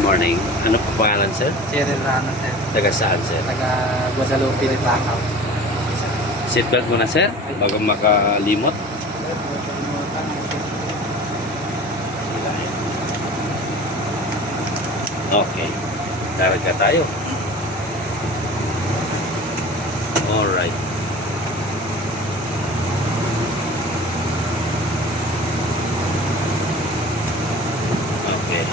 Good morning. Ano po pangalan, sir? Cheryl Rana, sir. Taga saan, sir? Taga Guadalupe, Lipacaw. Seatbelt muna, sir, bago makalimot. Okay. Darga tayo. Alright. Okay.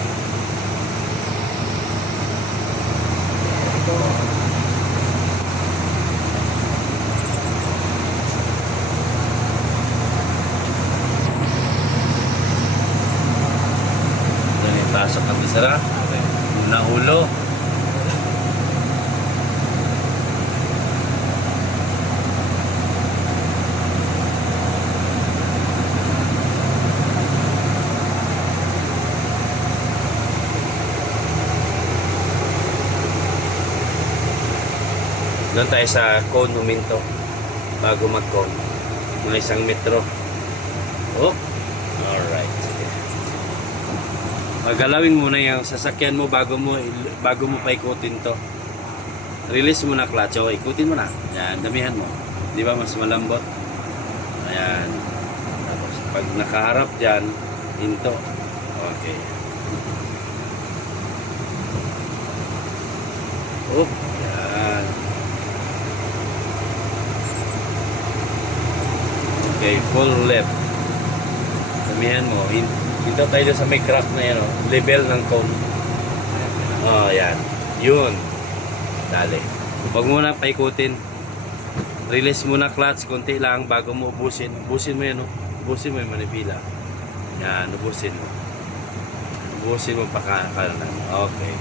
Pasok ang bisara na ulo. Doon tayo sa cone huminto bago mag-cone, mga 1 metro. Oh, alright. Magalawin muna yung sasakyan mo bago mo paikutin to. Release mo na clutch. O, ikutin mo na. Yan, damihan mo. Di ba mas malambot? Ayan. Tapos pag nakaharap dyan, hinto. Okay. Oop. Yan. Okay, full left. Damihan mo. Dito tayo sa may crack na yan, level ng cone. Oh, yan. Yun. Dali. Huwag muna paikutin. Release muna clutch, konti lang bago mo ubusin. Ubusin mo yan, ubusin mo yung manibila. Yan, ubusin mo. Ubusin mo pa kanan. Okay.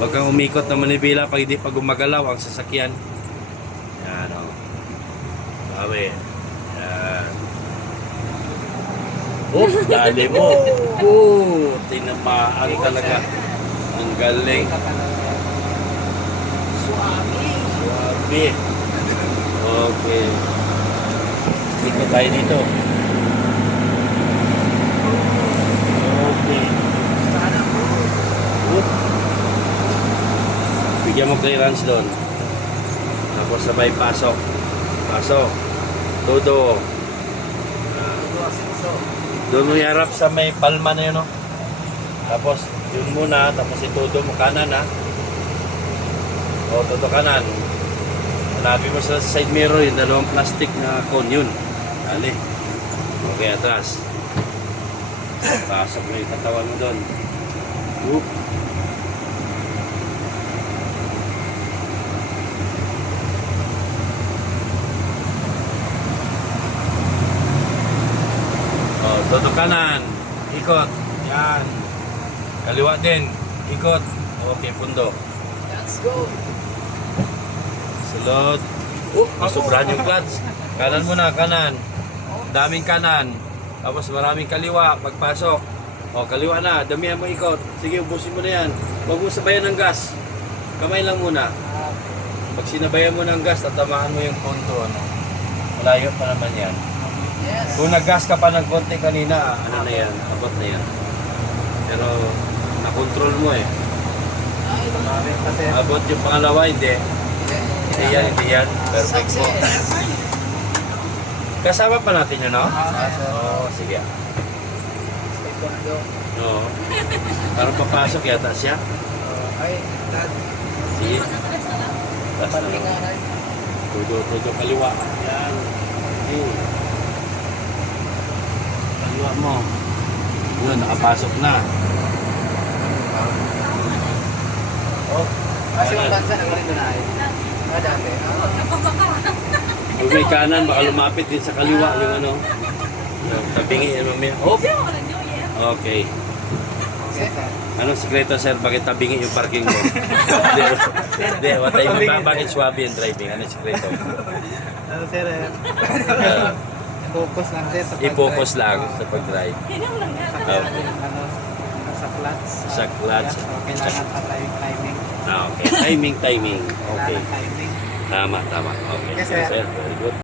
Huwag kang umikot na manibila pag hindi pa gumagalaw ang sasakyan. Yan, o. Bawi. Yan. Oh, dali mo. Oh, tinamaan talaga. Ang galing. Suabe. Okay. Ikot tayo dito. Okay. Oop. Bigyan mo clearance doon. Tapos sabay pasok. Pasok. Todo. Doon mo iharap sa may palma na yun, no? Tapos, yun muna, tapos itudo mo kanan, ha? O, todo kanan. Hanapin mo sa side mirror, yung dalawang plastic na cone, yun. Dali. Okay, atras. Pasok mo yung katawan mo doon. Oop. Todo kanan, ikot, yan. Kaliwa din, ikot. Okay, pundo. Let's go. Sulod. Masubrahan yung clutch. Kanan muna, kanan. Daming kanan. Tapos maraming kaliwa, pagpasok. O, kaliwa na, damihan mo ikot. Sige, ubusin mo na yan. Huwag mo sabayan ng gas. Kamay lang muna. Pag sinabayan mo ng gas, tatamaan mo yung punto. Malayo pa naman yan. Yes. Kung nag-gas ka pa ng konti kanina, ano na yan, abot na yan. Pero, nakontrol mo eh. Abot yung pangalawa, hindi. Hindi yan, hindi yan. Perfect po. Kasama pa natin yun, no? Oo, sige. Oo. Parang papasok yata siya. Ay, dad. Sige. Tapos na. Tudo kaliwa. Yan. Kaliwa mo. Yun, nakapasok na. Oh, Kasi yung bansa na ganito na ay. Dati. Kung may kanan, baka lumapit din sa kaliwa yung ano. Yung tabingi, ano may. Oh! Okay. Anong sekreto, sir? Bakit tabingi yung parking mo? Hindi, bakit swabe yung driving? Anong sekreto? Ano, sir? Focus lang, sir, sa pag-drive. I-focus lang sa pag-drive. Okay. Sa clutch. Sa clutch. Kailangan pa tayo timing. Okay. Timing. Okay. Kailangan timing. Tama. Okay. Yes, sir. Very good.